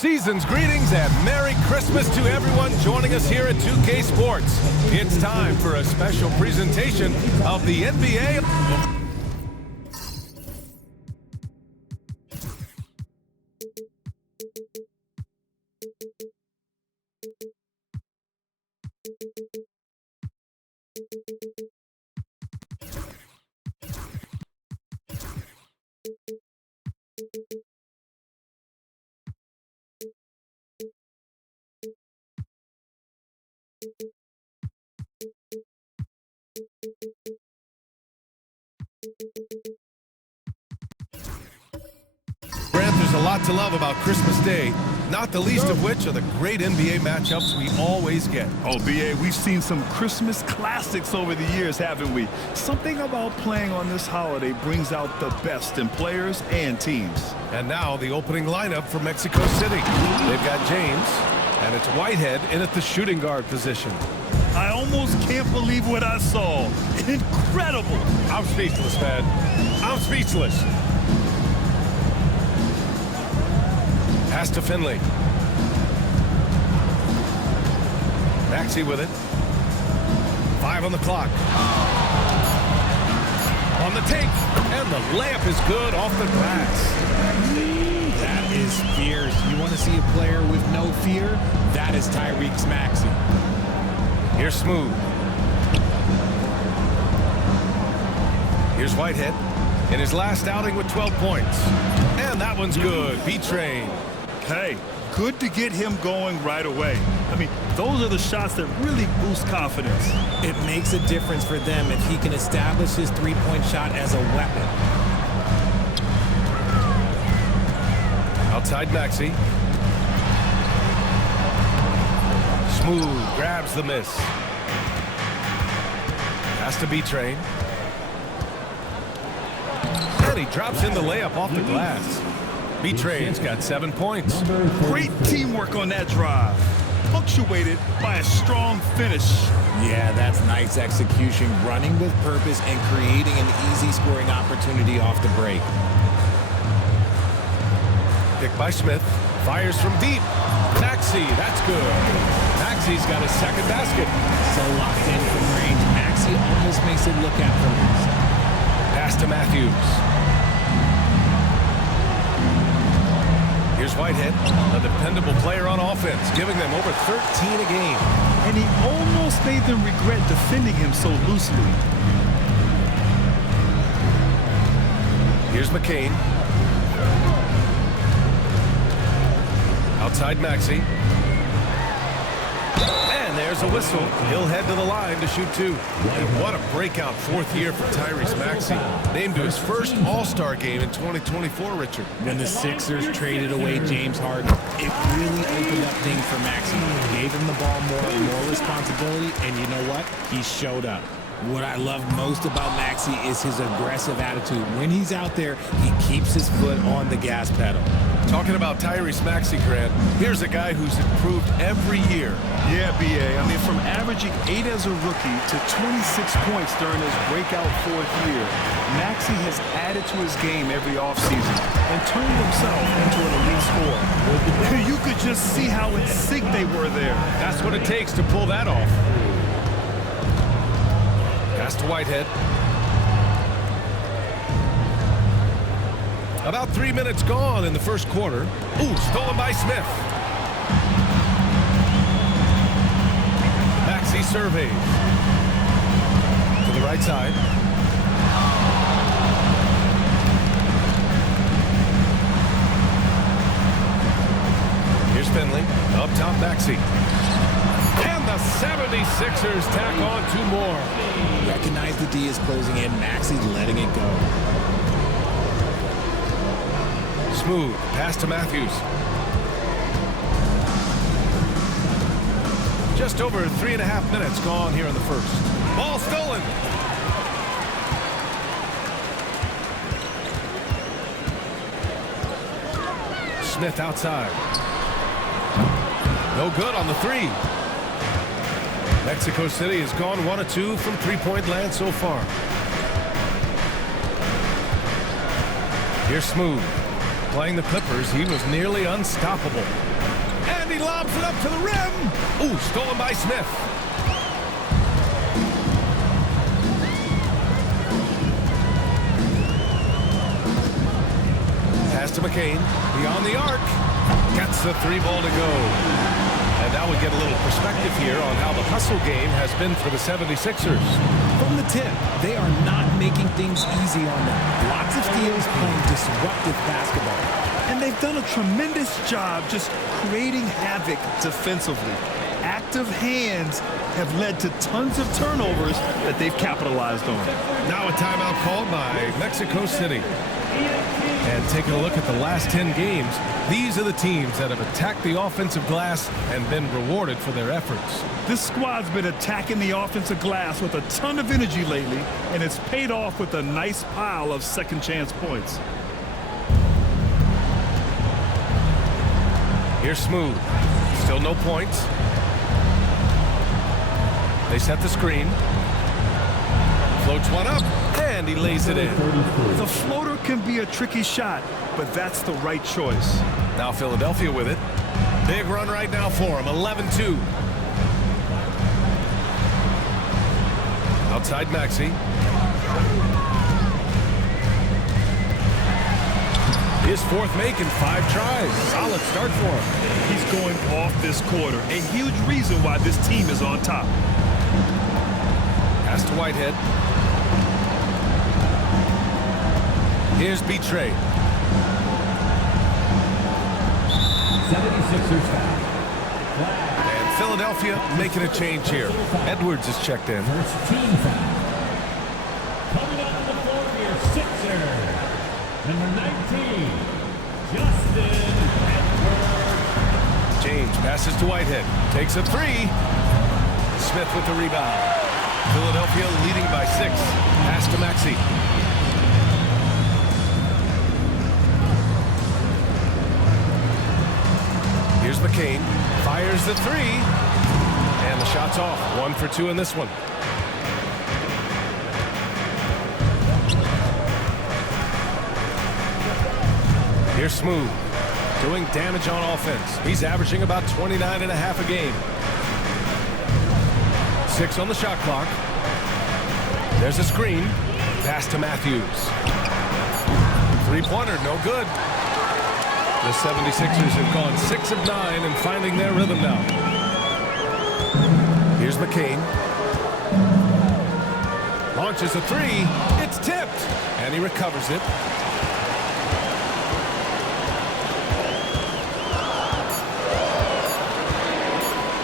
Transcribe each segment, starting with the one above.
Season's greetings and Merry Christmas to everyone joining us here at 2K Sports. It's time for a special presentation of the NBA. There's a lot to love about Christmas Day, not the least of which are the great NBA matchups we always get. Oh, B.A., we've seen some Christmas classics over the years, haven't we? Something about playing on this holiday brings out the best in players and teams. And now the opening lineup for Mexico City. They've got James, and it's Whitehead in at the shooting guard position. I almost can't believe what I saw. Incredible. I'm speechless, man. I'm speechless. Pass to Finley. Maxey with it. 5 on the clock. On the take. And the layup is good off the glass. That is fierce. You want to see a player with no fear? That is Tyrese Maxey. Here's Smooth. Here's Whitehead in his last outing with 12 points. And that one's good. B-Train. Hey, good to get him going right away. I mean, those are the shots that really boost confidence. It makes a difference for them if he can establish his three-point shot as a weapon. Outside Maxey. Smooth grabs the miss. Pass to B-Train. And he drops in the layup off the glass. B-Train's got 7 points. Great teamwork on that drive. Punctuated by a strong finish. Yeah, that's nice execution. Running with purpose and creating an easy scoring opportunity off the break. Pick by Smith. Fires from deep. Maxey, that's good. Maxey's got his second basket. So locked in from range. Maxey almost makes it look effortless. Pass to Matthews. Here's Whitehead, a dependable player on offense, giving them over 13 a game. And he almost made them regret defending him so loosely. Here's McCain. Outside Maxey. And there's a whistle. He'll head to the line to shoot 2. And what a breakout fourth year for Tyrese Maxey. Named to his first All-Star game in 2024, Richard. When the Sixers traded away James Harden, it really opened up things for Maxey. Gave him the ball more responsibility, and you know what? He showed up. What I love most about Maxey is his aggressive attitude. When he's out there, he keeps his foot on the gas pedal. Talking about Tyrese Maxey, Grant, here's a guy who's improved every year. Yeah, B.A. I mean, from averaging 8 as a rookie to 26 points during his breakout fourth year, Maxey has added to his game every offseason and turned himself into an elite scorer. You could just see how in sync they were there. That's what it takes to pull that off. Pass to Whitehead. About 3 minutes gone in the first quarter. Ooh, stolen by Smith. Maxey surveys. To the right side. Here's Finley. Up top, Maxey. And the 76ers tack on 2 more. Recognize the D is closing in. Maxey's letting it go. Smooth. Pass to Matthews. Just over 3.5 minutes gone here in the first. Ball stolen. Smith outside. No good on the 3. Mexico City has gone 1 of 2 from three-point land so far. Here's Smooth. Playing the Clippers, he was nearly unstoppable. And he lobs it up to the rim. Ooh, stolen by Smith. Pass to McCain. Beyond the arc. Gets the three ball to go. And now we get a little perspective here on how the hustle game has been for the 76ers. From the tip, they are not making things easy on them. Lots of steals, playing disruptive basketball. And they've done a tremendous job just creating havoc defensively. Active hands have led to tons of turnovers that they've capitalized on. Now a timeout called by Mexico City. And taking a look at the last 10 games, these are the teams that have attacked the offensive glass and been rewarded for their efforts. This squad's been attacking the offensive glass with a ton of energy lately, and it's paid off with a nice pile of second chance points. Here's Smooth. Still no points. They set the screen. Floats one up, and he lays it in. The floater can be a tricky shot, but that's the right choice. Now Philadelphia with it. Big run right now for him, 11-2. Outside Maxey. His fourth make in 5 tries. Solid start for him. He's going off this quarter, a huge reason why this team is on top. Pass to Whitehead. Here's B-Trade. 76ers foul. And Philadelphia making a change here. Edwards is checked in. First team foul. Coming out of the floor here, Sixer. Number 19, Justin Edwards. James passes to Whitehead. Takes a three. Smith with the rebound. Philadelphia leading by 6. Pass to Maxey. Here's McCain. Fires the three. And the shot's off. 1 for 2 in this one. Here's Smooth. Doing damage on offense. He's averaging about 29.5 a game. 6 on the shot clock. There's a screen. Pass to Matthews. Three-pointer, no good. The 76ers have gone 6 of 9 and finding their rhythm now. Here's McCain. Launches a three. It's tipped. And he recovers it.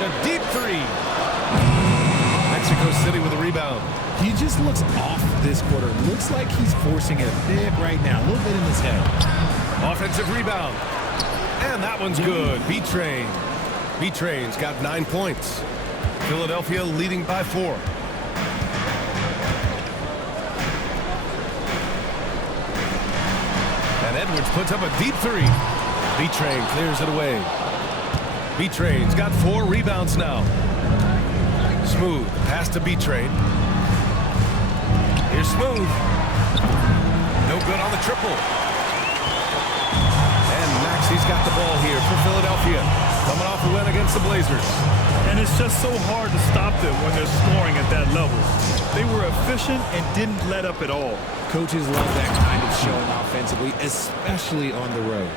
A deep three. Mexico City with a rebound. He just looks off this quarter. Looks like he's forcing it a bit right now. A little bit in his head. Offensive rebound. And that one's good. B-Train. B-Train's got 9 points. Philadelphia leading by 4. And Edwards puts up a deep three. B-Train clears it away. B-Train's got 4 rebounds now. Smooth. Pass to B-Train. Here's Smooth. No good on the triple. And Maxey's got the ball here for Philadelphia. Coming off a win against the Blazers. And it's just so hard to stop them when they're scoring at that level. They were efficient and didn't let up at all. Coaches love that kind of showing offensively, especially on the road.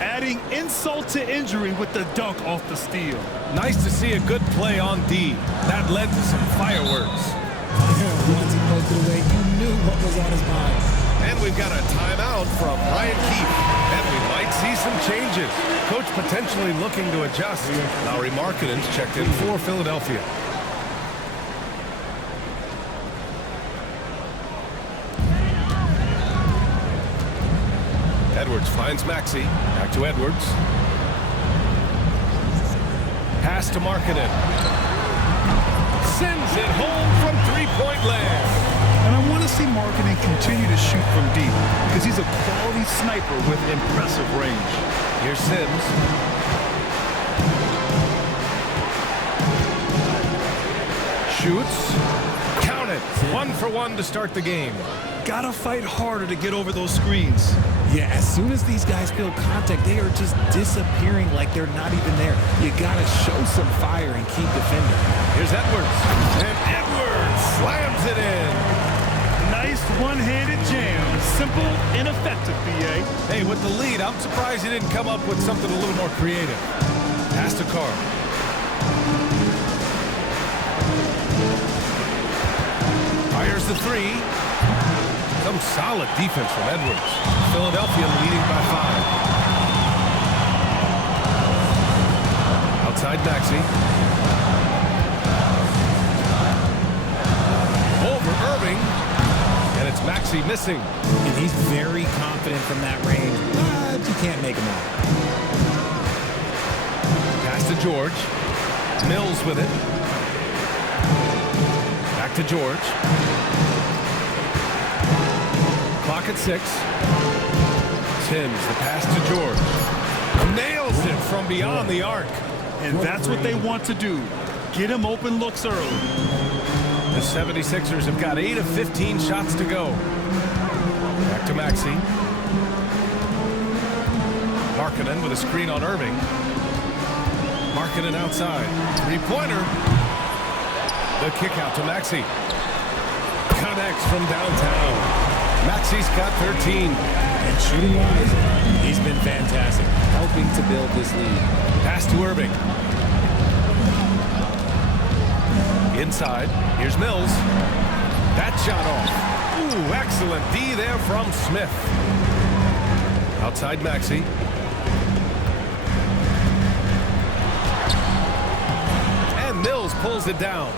Adding insult to injury with the dunk off the steal. Nice to see a good play on D. That led to some fireworks. Once he posted away, you knew what was on his mind. And we've got a timeout from Brian Keefe. And we might see some changes. Coach potentially looking to adjust. Lauri Markkanen's checked in for Philadelphia. Edwards finds Maxey. Back to Edwards. Pass to Markkanen. Sends it home from three-point land. And I want to see Markkanen continue to shoot from deep because he's a quality sniper with impressive range. Here's Sims. Shoots. Count it. 1 for 1 to start the game. Gotta fight harder to get over those screens. Yeah, as soon as these guys feel contact, they are just disappearing like they're not even there. You gotta show some fire and keep defending. Here's Edwards. And Edwards slams it in. Nice one-handed jam. Simple and effective, BA. Hey, with the lead, I'm surprised he didn't come up with something a little more creative. Pass to Carr. Fires the three. Some solid defense from Edwards. Philadelphia leading by 5. Outside Maxey. Over Irving. And it's Maxey missing. And he's very confident from that range, but you can't make him all. Pass to George. Mills with it. Back to George. Clock at 6. Sims, the pass to George. Nails it from beyond the arc. And that's what they want to do. Get him open looks early. The 76ers have got 8 of 15 shots to go. Back to Maxey. Markkanen with a screen on Irving. Markkanen outside. Three-pointer. The kick out to Maxey. Connects from downtown. Maxey's got 13. And shooting-wise, he's been fantastic, helping to build this lead. Pass to Irving. Inside. Here's Mills. That shot off. Ooh, excellent D there from Smith. Outside Maxey. And Mills pulls it down.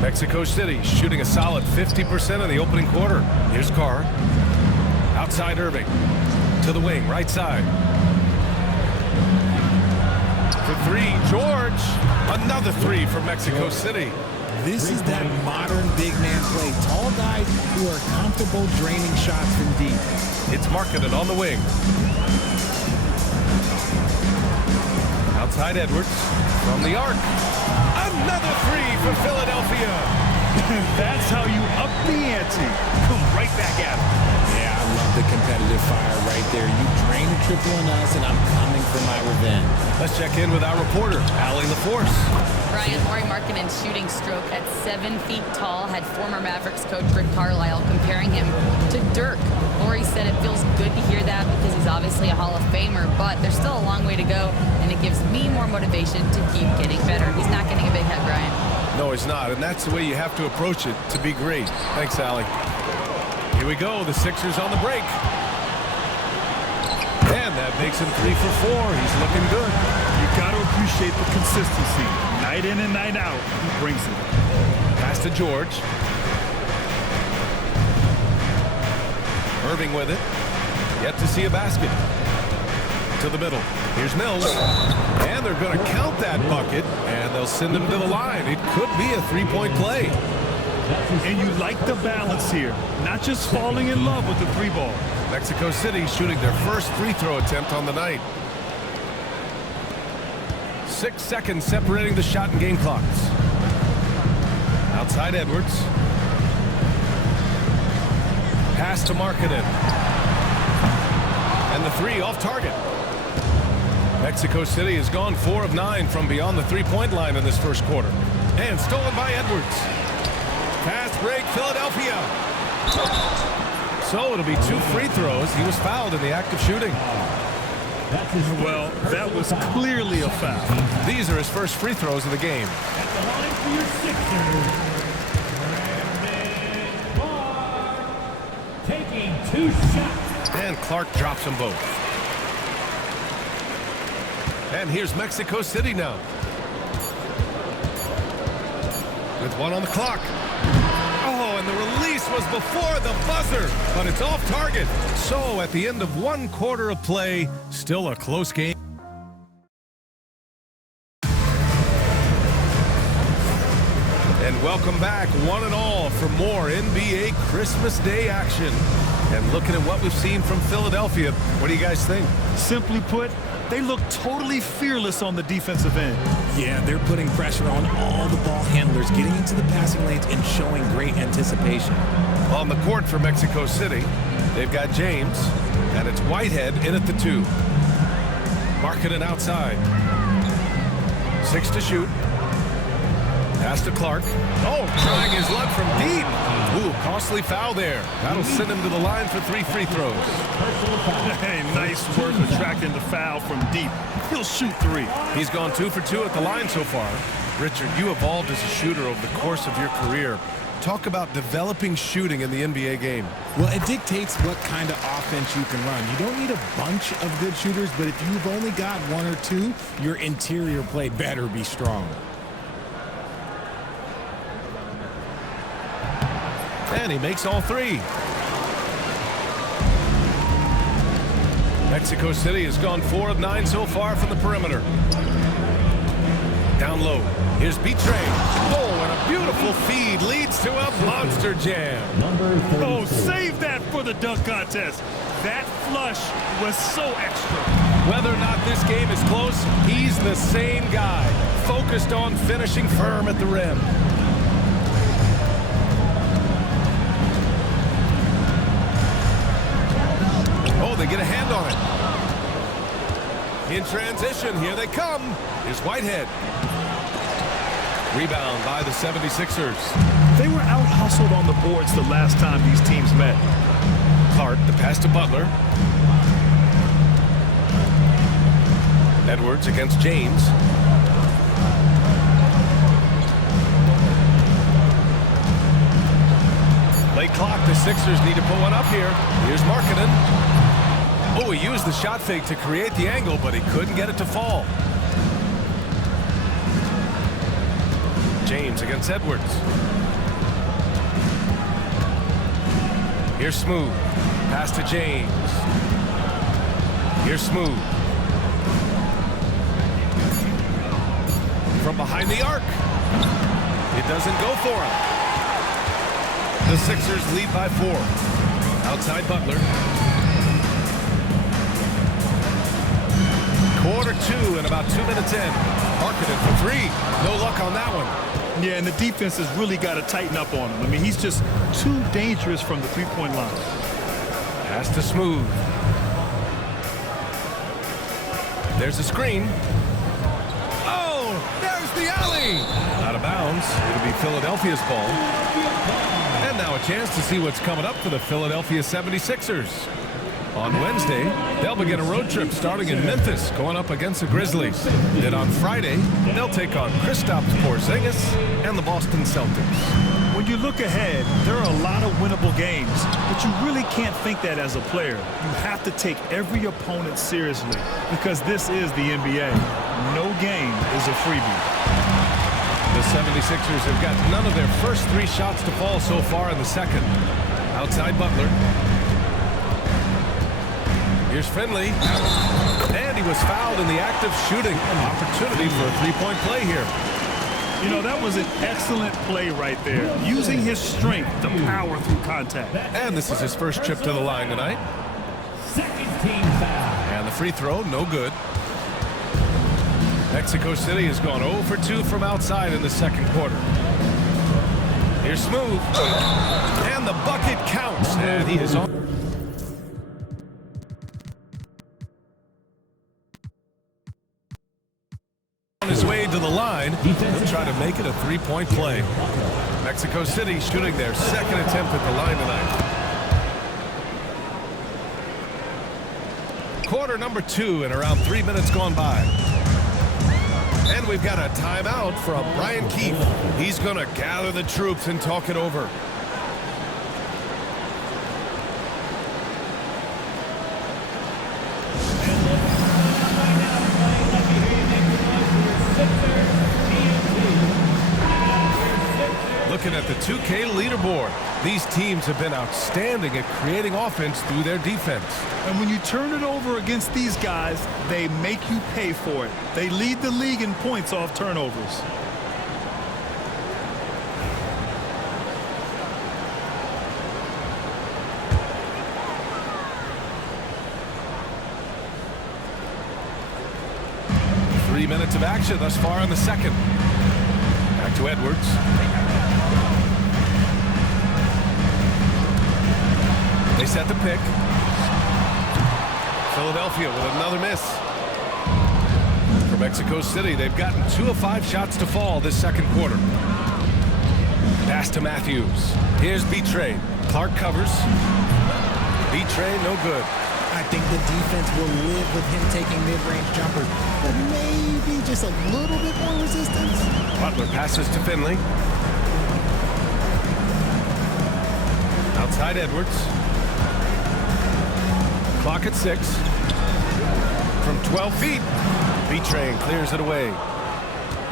Mexico City shooting a solid 50% in the opening quarter. Here's Carr. Outside Irving. To the wing, right side. For three, George. Another three for Mexico City. This is that modern big man play. Tall guys who are comfortable draining shots from deep. It's Markkanen on the wing. Outside Edwards. From the arc. Another three for Philadelphia. That's how you up the ante. Come right back at him. Yeah, I love the competitive fire right there. You drain a triple on us, and I'm coming for my revenge. Let's check in with our reporter, Allie LaForce. Brian, Lauri Markkanen's shooting stroke at 7 feet tall had former Mavericks coach Rick Carlisle comparing him to Dirk. Lauri said it feels good to hear that because he's obviously a Hall of Famer, but there's still a long way to go, and it gives me more motivation to keep getting better. He's not getting a big head, Brian. No, he's not, and that's the way you have to approach it to be great. Thanks, Allie. Here we go, the Sixers on the break. And that makes him 3 for 4. He's looking good. You got to appreciate the consistency. Night in and night out, he brings it. Pass to George. Irving with it. Yet to see a basket. To the middle. Here's Mills. And they're going to count that bucket, and they'll send him to the line. It could be a three-point play. And you like the balance here. Not just falling in love with the three ball. Mexico City shooting their first free throw attempt on the night. 6 seconds separating the shot and game clocks. Outside Edwards. Pass to Markkanen. And the three off target. Mexico City has gone 4 of 9 from beyond the three-point line in this first quarter. And stolen by Edwards. Fast break, Philadelphia. So it'll be 2 free throws. He was fouled in the act of shooting. Well, that was clearly a foul. These are his first free throws of the game. At the line for your Sixers, Brandon Clark, taking 2 shots. And Clark drops them both. And here's Mexico City now. With 1 on the clock. Oh, and the release was before the buzzer, but it's off target. So at the end of 1 quarter of play, still a close game. And welcome back, one and all, for more NBA Christmas Day action. And looking at what we've seen from Philadelphia, what do you guys think? Simply put, they look totally fearless on the defensive end. Yeah, they're putting pressure on all the ball handlers, getting into the passing lanes and showing great anticipation. On the court for Mexico City, They've got James, and it's Whitehead in at the 2. Marking it outside. 6 to shoot. Pass to Clark. Oh, trying his luck from deep. Ooh, costly foul there. That'll send him to the line for 3 free throws. Hey, nice work attracting the foul from deep. He'll shoot 3. He's gone 2 for 2 at the line so far. Richard, you evolved as a shooter over the course of your career. Talk about developing shooting in the NBA game. Well, it dictates what kind of offense you can run. You don't need a bunch of good shooters, but if you've only got 1 or 2, your interior play better be strong. And he makes all 3. Mexico City has gone 4 of 9 so far from the perimeter. Down low. Here's Beatrey. Oh, and a beautiful feed leads to a monster jam. Oh, save that for the dunk contest. That flush was so extra. Whether or not this game is close, he's the same guy, focused on finishing firm at the rim. Oh, they get a hand on it. In transition, here they come. Here's Whitehead. Rebound by the 76ers. They were out-hustled on the boards the last time these teams met. Clark, the pass to Butler. Edwards against James. Late clock, the Sixers need to put one up here. Here's Markkanen. Oh, he used the shot fake to create the angle, but he couldn't get it to fall. James against Edwards. Here's Smooth. Pass to James. Here's Smooth. From behind the arc. It doesn't go for him. The Sixers lead by 4. Outside Butler. Quarter 2 and about 2 minutes in. Markkanen for 3. No luck on that one. Yeah, and the defense has really got to tighten up on him. I mean, he's just too dangerous from the three-point line. Pass to Smooth. There's a screen. Oh, there's the alley. Out of bounds. It'll be Philadelphia's ball. And now a chance to see what's coming up for the Philadelphia 76ers. On Wednesday, they'll begin a road trip starting in Memphis, going up against the Grizzlies. Then on Friday, they'll take on Kristaps Porzingis and the Boston Celtics. When you look ahead, there are a lot of winnable games, but you really can't think that as a player. You have to take every opponent seriously because this is the NBA. No game is a freebie. The 76ers have got none of their first 3 shots to fall so far in the second. Outside Butler. Here's Finley. And he was fouled in the act of shooting. An opportunity for a 3-point play here. You know, that was an excellent play right there. Using his strength to power through contact. And this is his first trip to the line tonight. Second team foul. And the free throw, no good. Mexico City has gone 0 for 2 from outside in the second quarter. Here's Smooth. And the bucket counts. And he is on his way to the line. He'll try to make it a 3-point play. Mexico City shooting their second attempt at the line tonight. Quarter number 2 and around 3 minutes gone by. And we've got a timeout from Brian Keefe. He's going to gather the troops and talk it over. Looking at the 2K leaderboard, these teams have been outstanding at creating offense through their defense. And when you turn it over against these guys, they make you pay for it. They lead the league in points off turnovers. Three minutes of action thus far in the second. Back to Edwards. They set the pick. Philadelphia with another miss. For Mexico City, they've gotten 2 of 5 shots to fall this second quarter. Pass to Matthews. Here's Betray. Clark covers. Betray, no good. I think the defense will live with him taking mid-range jumpers, but maybe just a little bit more resistance. Butler passes to Finley. Outside Edwards. Clock at 6. From 12 feet. B-Train clears it away.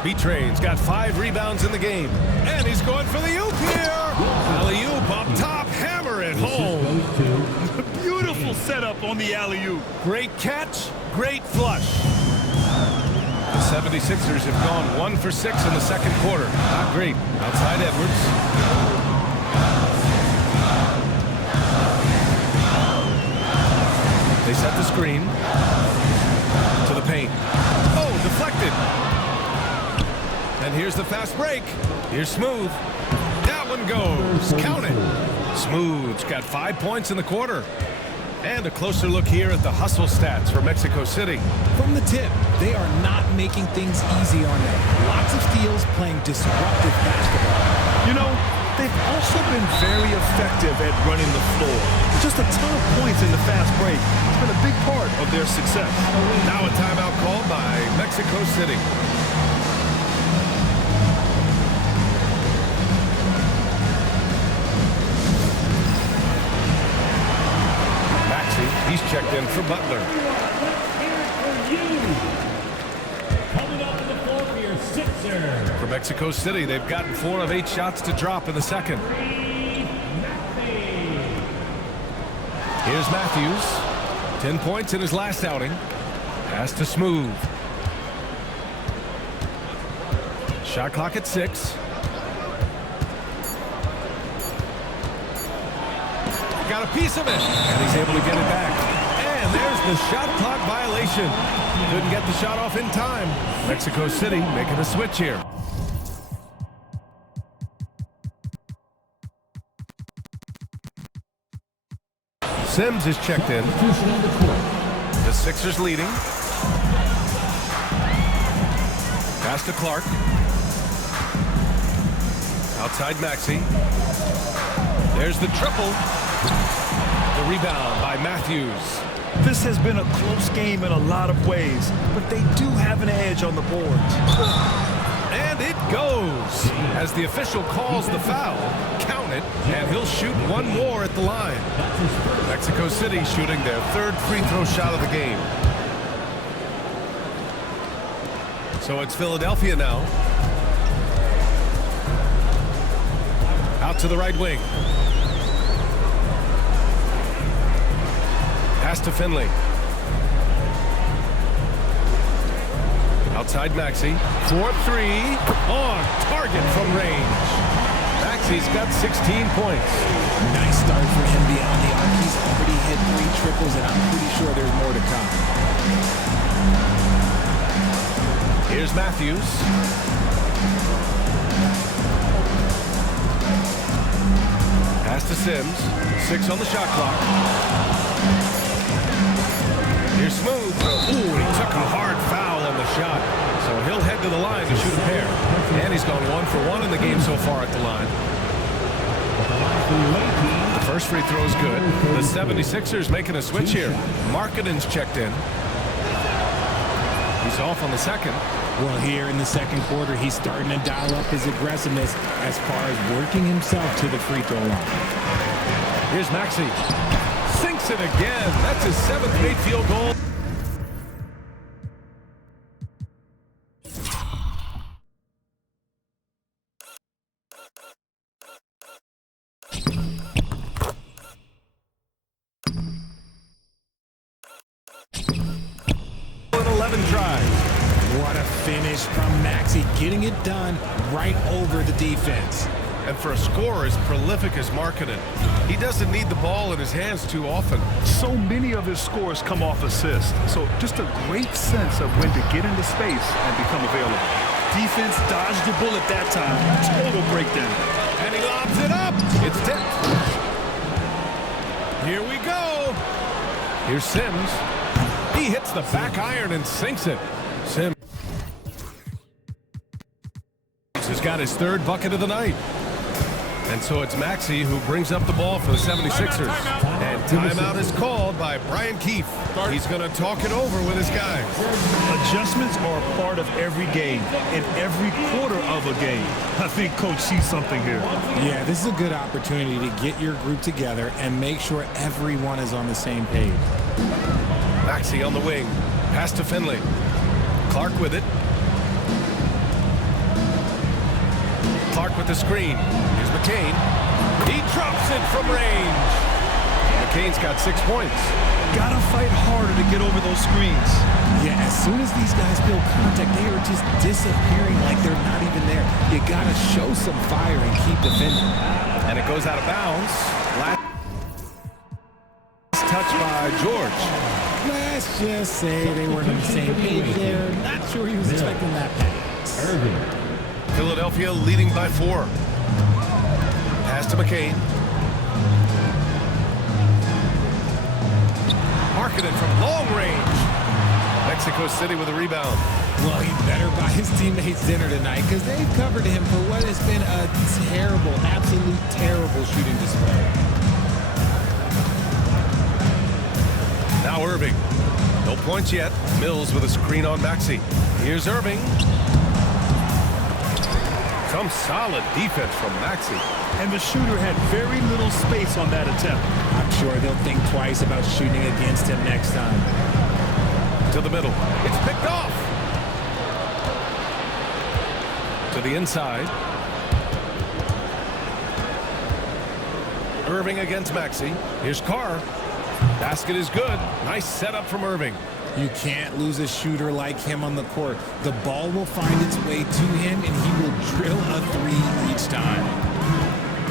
B-Train's got 5 rebounds in the game. And he's going for the oop here. Alley-oop up top. Hammer it home. Beautiful setup on the alley-oop. Great catch. Great flush. The 76ers have gone 1 for 6 in the second quarter. Not great. Outside Edwards. They set the screen. To the paint. Oh, deflected. And here's the fast break. Here's Smooth. That one goes. Count it. Smooth's got 5 points in the quarter. And a closer look here at the hustle stats for Mexico City. From the tip, they are not making things easy on them. Lots of steals, playing disruptive basketball. You know, they've also been very effective at running the floor. Just a ton of points in the fast break. It's been a big part of their success. Now a timeout called by Mexico City. He's checked in for Butler. Coming up on the floor for your Sixers. For Mexico City, they've gotten 4 of 8 shots to drop in the second. Here's Matthews. 10 points in his last outing. Pass to Smooth. Shot clock at 6. Got a piece of it, and he's able to get it back. And there's the shot clock violation. Couldn't get the shot off in time. Mexico City making a switch here. Sims is checked in. The Sixers leading. Pass to Clark. Outside Maxey. There's the triple. The rebound by Matthews. This has been a close game in a lot of ways, but they do have an edge on the boards. And it goes. As the official calls the foul, count it, and he'll shoot one more at the line. Mexico City shooting their 3rd free throw shot of the game. So it's Philadelphia now. Out to the right wing. Pass to Finley. Outside Maxey. 4-3. On target from range. Maxey's got 16 points. Nice start for him beyond the arc. He's already hit 3 triples, and I'm pretty sure there's more to come. Here's Matthews. Pass to Sims. 6 on the shot clock. Here's Smooth. Ooh, he took a hard foul on the shot. So he'll head to the line to shoot a pair. And he's gone 1 for 1 in the game so far at the line. The first free throw is good. The 76ers making a switch here. Markkanen's checked in. He's off on the second. Well, here in the second quarter, he's starting to dial up his aggressiveness as far as working himself to the free throw line. Here's Maxey. Sinks it again. That's his 7th made field goal. What a finish from Maxey, getting it done right over the defense. And for a scorer as prolific as Markkanen, he doesn't need the ball in his hands too often. So many of his scores come off assists. So just a great sense of when to get into space and become available. Defense dodged the bullet that time. Total breakdown. And he lobs it up. It's tipped. Here we go. Here's Sims. He hits the back iron and sinks it. Sims has got his third bucket of the night. And so it's Maxey who brings up the ball for the 76ers. And timeout is called by Brian Keefe. He's going to talk it over with his guys. Adjustments are a part of every game and every quarter of a game. I think Coach sees something here. Yeah, this is a good opportunity to get your group together and make sure everyone is on the same page. Maxey on the wing. Pass to Finley. Clark with it. Clark with the screen. Here's McCain. He drops it from range. McCain's got 6 points. Gotta fight harder to get over those screens. Yeah, as soon as these guys build contact, they are just disappearing like they're not even there. You gotta show some fire and keep defending. And it goes out of bounds. Last touch by George. Let's just say they weren't on the same page there. Not sure he was expecting that pass. Philadelphia leading by 4. Pass to McCain. Marketed from long range. Mexico City with a rebound. Well, he better buy his teammates dinner tonight because they've covered him for what has been a terrible, absolute terrible shooting display. Now Irving. No points yet. Mills with a screen on Maxey. Here's Irving. Some solid defense from Maxey. And the shooter had very little space on that attempt. I'm sure they'll think twice about shooting against him next time. To the middle. It's picked off. To the inside. Irving against Maxey. Here's Carr. Basket is good. Nice setup from Irving. You can't lose a shooter like him on the court. The ball will find its way to him, and he will drill a 3 each time.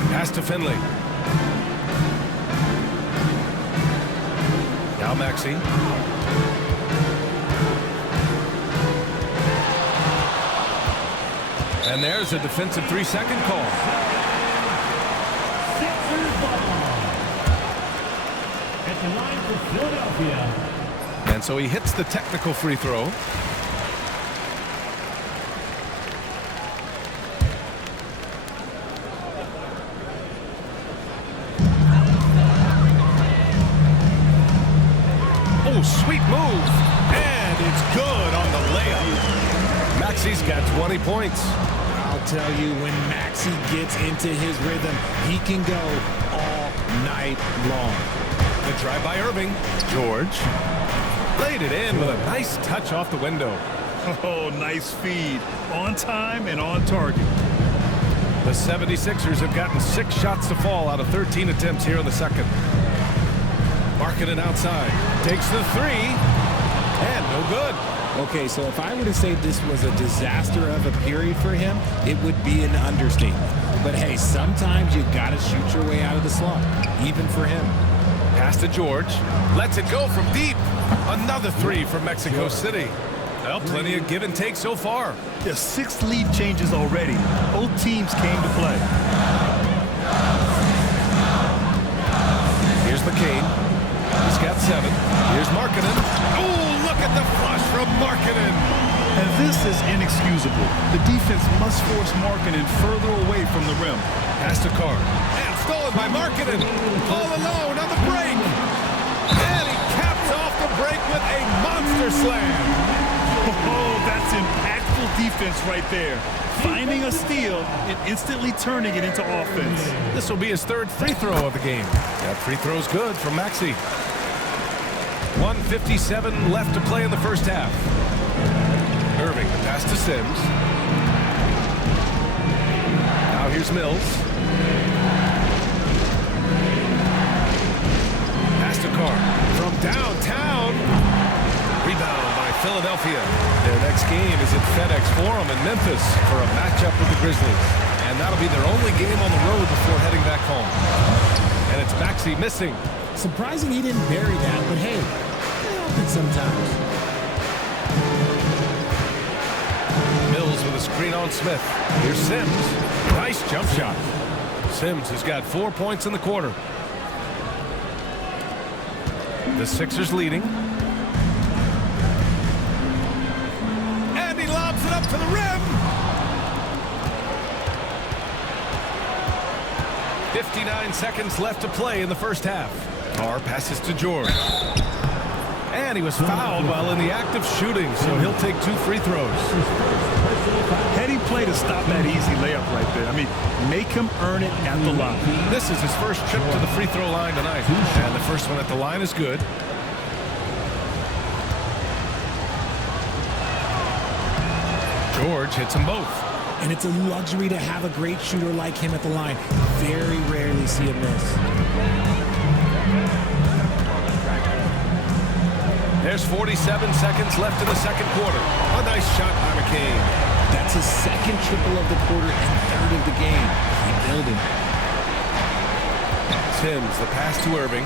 Pass to Finley. Now Maxey. And there's a defensive 3-second call. Sixers ball. At the line for Philadelphia. And so he hits the technical free throw. Oh, sweet move. And it's good on the layup. Maxey's got 20 points. I'll tell you, when Maxey gets into his rhythm, he can go all night long. The drive by Irving. George. Laid it in with a nice touch off the window. Oh, nice feed. On time and on target. The 76ers have gotten 6 shots to fall out of 13 attempts here in the second. Marketed outside. Takes the 3. And no good. Okay, so if I were to say this was a disaster of a period for him, it would be an understatement. But hey, sometimes you got to shoot your way out of the slump, even for him. Pass to George. Lets it go from deep. Another 3 from Mexico City. Well, plenty of give and take so far. There's 6 lead changes already. Both teams came to play. Here's McCain. He's got 7. Here's Markkanen. Oh, look at the flush from Markkanen. And this is inexcusable. The defense must force Markkanen further away from the rim. Pass to Carr. And stolen by Markkanen. All alone on the break. And he caps off the break with a monster slam. Oh, that's impactful defense right there. Finding a steal and instantly turning it into offense. This will be his 3rd free throw of the game. That free throw's good from Maxey. 1:57 left to play in the first half. Irving, the pass to Sims. Now here's Mills. Pass to Carr. From downtown. Rebound by Philadelphia. Their next game is at FedEx Forum in Memphis for a matchup with the Grizzlies. And that'll be their only game on the road before heading back home. And it's Maxey missing. Surprising he didn't bury that, but hey, it happens sometimes. Mills with a screen on Smith. Here's Sims. Nice jump shot. Sims has got 4 points in the quarter. The Sixers leading. And he lobs it up to the rim. 59 seconds left to play in the first half. Carr passes to George. And he was fouled while in the act of shooting, so he'll take 2 free throws. Heady play to stop that easy layup right there. I mean, make him earn it at the line. This is his first trip to the free throw line tonight. And the first one at the line is good. George hits them both. And it's a luxury to have a great shooter like him at the line. Very rarely see him miss. There's 47 seconds left in the second quarter. A nice shot by McCain. That's his second triple of the quarter and third of the game. Keep building. Sims, the pass to Irving.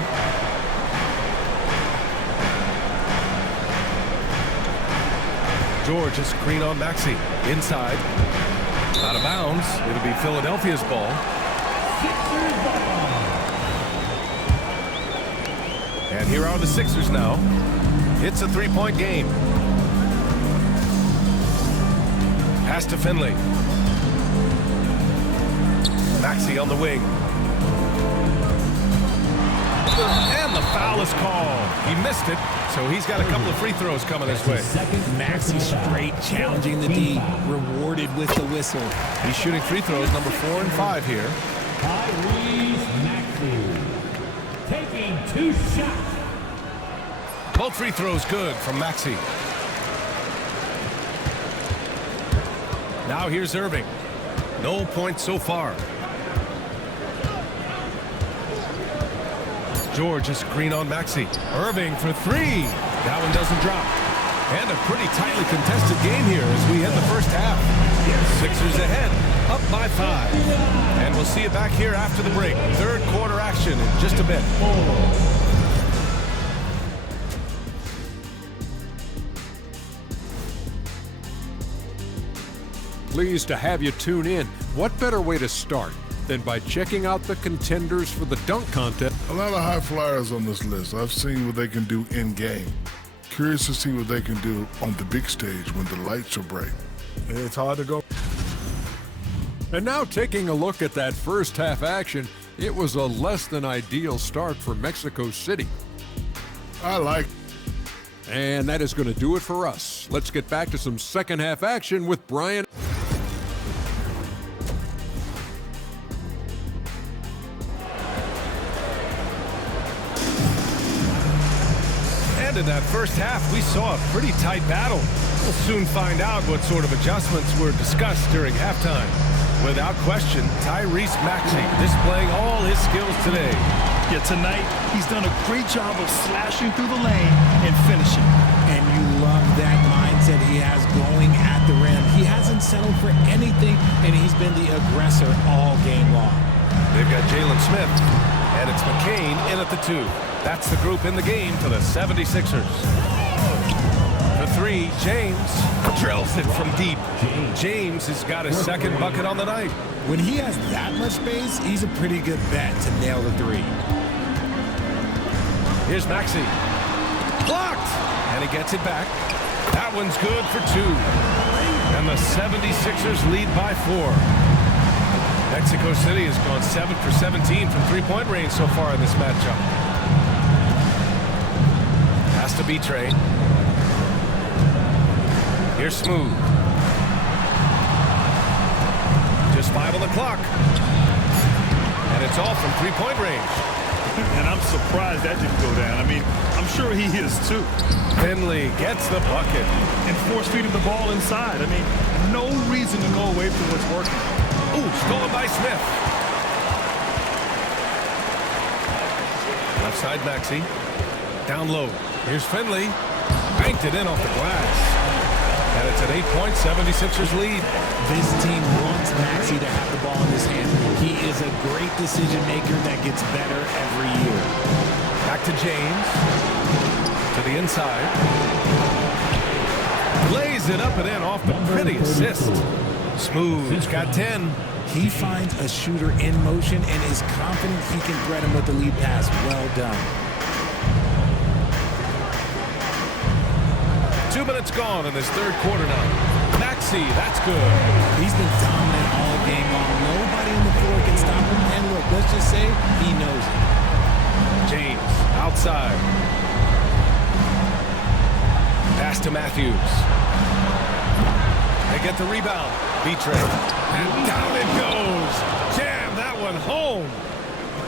George, a screen on Maxey. Inside. Out of bounds. It'll be Philadelphia's ball. And here are the Sixers now. It's a 3-point game. Pass to Finley. Maxey on the wing. And the foul is called. He missed it, so he's got a couple of free throws coming his way. Maxey straight challenging the D, rewarded with the whistle. He's shooting free throws number 4 and 5 here. Maxey taking 2 shots. Both free throws good from Maxey. Now here's Irving. No points so far. George, a screen on Maxey. Irving for 3. That one doesn't drop. And a pretty tightly contested game here as we end the first half. Sixers ahead, up by 5. And we'll see you back here after the break. Third quarter action in just a bit. Pleased to have you tune in. What better way to start than by checking out the contenders for the dunk contest? A lot of high flyers on this list. I've seen what they can do in game. Curious to see what they can do on the big stage when the lights are bright. It's hard to go. And now taking a look at that first half action, it was a less than ideal start for Mexico City. I like it. And that is going to do it for us. Let's get back to some second half action with Brian. And in that first half, we saw a pretty tight battle. We'll soon find out what sort of adjustments were discussed during halftime. Without question, Tyrese Maxey displaying all his skills today. Yeah, tonight, he's done a great job of slashing through the lane and finishing. And you love that mindset he has going at the rim. He hasn't settled for anything, and he's been the aggressor all game long. They've got Jalen Smith, and it's McCain in at the 2. That's the group in the game for the 76ers. The 3, James drills it from deep. James has got his second bucket on the night. When he has that much space, he's a pretty good bet to nail the 3. Here's Maxey. Blocked! And he gets it back. That one's good for 2. And the 76ers lead by 4. Mexico City has gone 7 for 17 from three-point range so far in this matchup. Has to be Trey. Here's Smooth. Just 5 on the clock. And it's all from three-point range. And I'm surprised that didn't go down. I mean, I'm sure he is too. Finley gets the bucket. And force-feeding the ball inside. I mean, no reason to go away from what's working. Ooh, stolen by Smith. Left side Maxey. Down low. Here's Finley. Banked it in off the glass. And it's an 8-point 76ers lead. This team wants Maxey to have the ball in his hand. He is a great decision maker that gets better every year. Back to James. To the inside. Lays it up and in off the pretty assist. Smooth's got 10. He finds a shooter in motion and is confident he can thread him with the lead pass. Well done. 2 minutes gone in this third quarter now. Maxey, that's good. He's been dominant all game long. Nobody on the floor can stop him. And look, let's just say he knows it. James, outside. Pass to Matthews. They get the rebound. B-Tray. And down it goes. Jam that one home.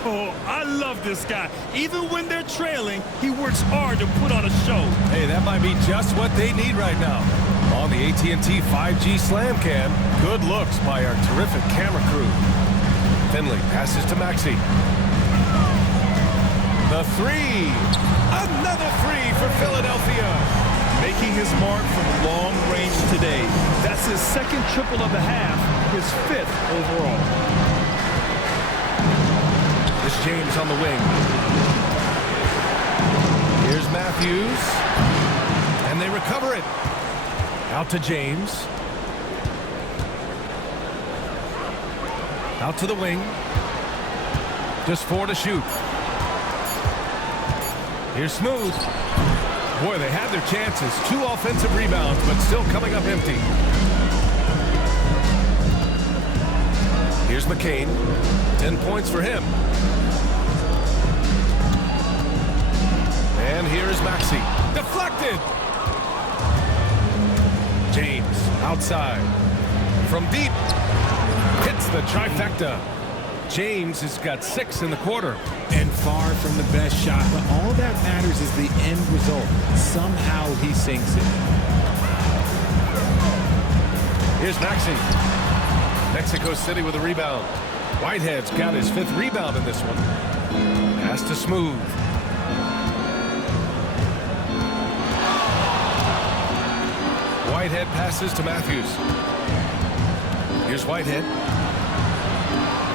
Oh, I love this guy. Even when they're trailing, he works hard to put on a show. Hey, that might be just what they need right now. On the AT&T 5G Slam Cam, good looks by our terrific camera crew. Finley passes to Maxey. The three. Another three for Philadelphia. Making his mark from long range today. That's his second triple of the half, his 5th overall. This James on the wing. Here's Matthews. And they recover it. Out to James. Out to the wing. Just 4 to shoot. Here's Smooth. Boy, they had their chances. 2 offensive rebounds, but still coming up empty. Here's McCain. 10 points for him. And here is Maxey. Deflected! James, outside. From deep. Hits the trifecta. James has got 6 in the quarter. And far from the best shot, but all that matters is the end result. Somehow he sinks it. Here's Maxey. Mexico City with a rebound. Whitehead's got his 5th rebound in this one. Pass to Smooth. Whitehead passes to Matthews. Here's Whitehead.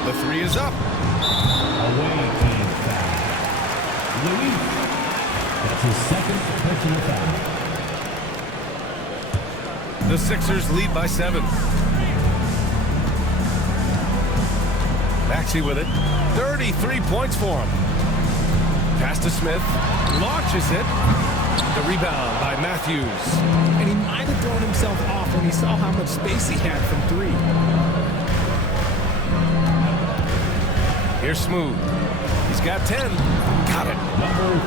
The 3 is up. Away team foul. Luis. That's his second personal foul. The Sixers lead by 7. Maxey with it. 33 points for him. Pass to Smith. Launches it. The rebound by Matthews. And he might have thrown himself off when he saw how much space he had from 3. Here's Smooth. He's got 10. Got it.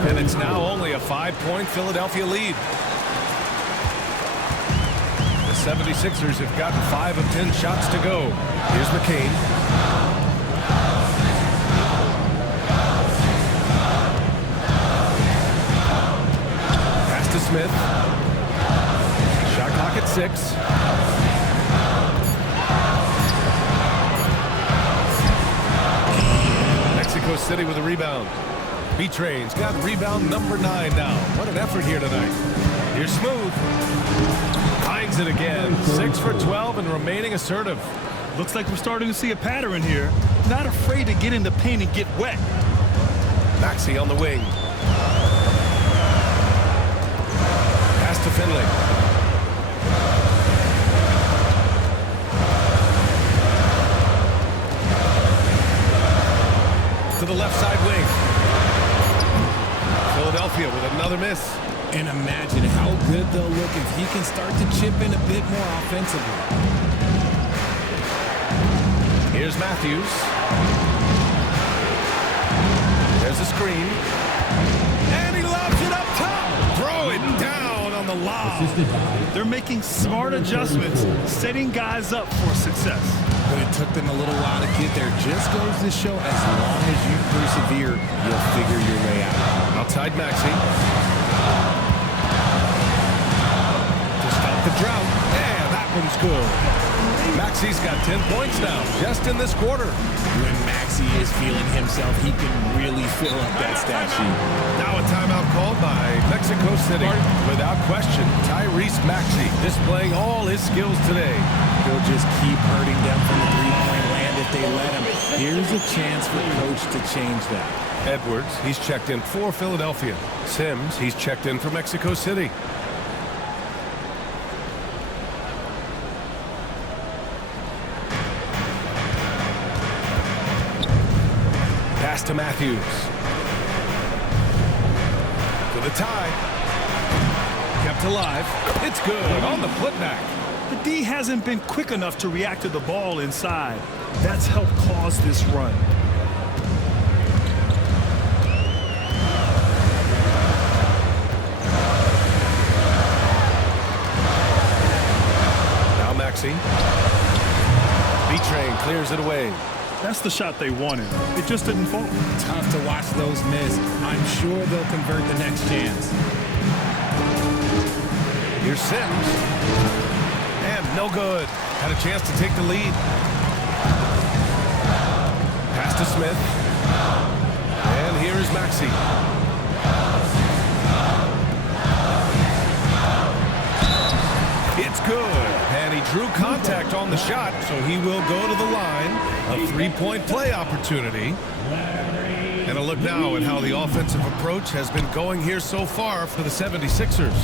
And it's now only a 5-point Philadelphia lead. The 76ers have gotten 5 of 10 shots to go. Here's McCain. Pass to Smith. Shot clock at 6. Mexico City with a rebound. B-Train's got rebound number 9 now. What an effort here tonight. Here's Smooth. Finds it again. 6 for 12 and remaining assertive. Looks like we're starting to see a pattern here. Not afraid to get in the paint and get wet. Maxey on the wing. Pass to Finley. To the left side wing. Philadelphia with another miss. And imagine how good they'll look if he can start to chip in a bit more offensively. Here's Matthews. There's a screen. And he lobs it up top. Throw it down on the lob. They're making smart adjustments, setting guys up for success. But it took them a little while to get there. Just goes to show as long as you persevere, you'll figure your way out. Outside Maxey. To stop the drought. Yeah, that one's good. Maxey's got 10 points now, just in this quarter. When Maxey is feeling himself, he can really fill up that stat sheet. Now a timeout called by Mexico City. Without question, Tyrese Maxey displaying all his skills today. He'll just keep hurting them from the three-point land if they let him. Here's a chance for Coach to change that. Edwards, he's checked in for Philadelphia. Sims, he's checked in for Mexico City. Pass to Matthews. For the tie. Kept kept alive. It's good on the putback. The D hasn't been quick enough to react to the ball inside. That's helped cause this run. Now Maxey. B-Train clears it away. That's the shot they wanted. It just didn't fall. Tough to watch those miss. I'm sure they'll convert the next chance. Here's Sims. And no good. Had a chance to take the lead. Pass to Smith. And here is Maxey. It's good. And he drew contact on the shot, so he will go to the line. A three-point play opportunity. And a look now at how the offensive approach has been going here so far for the 76ers.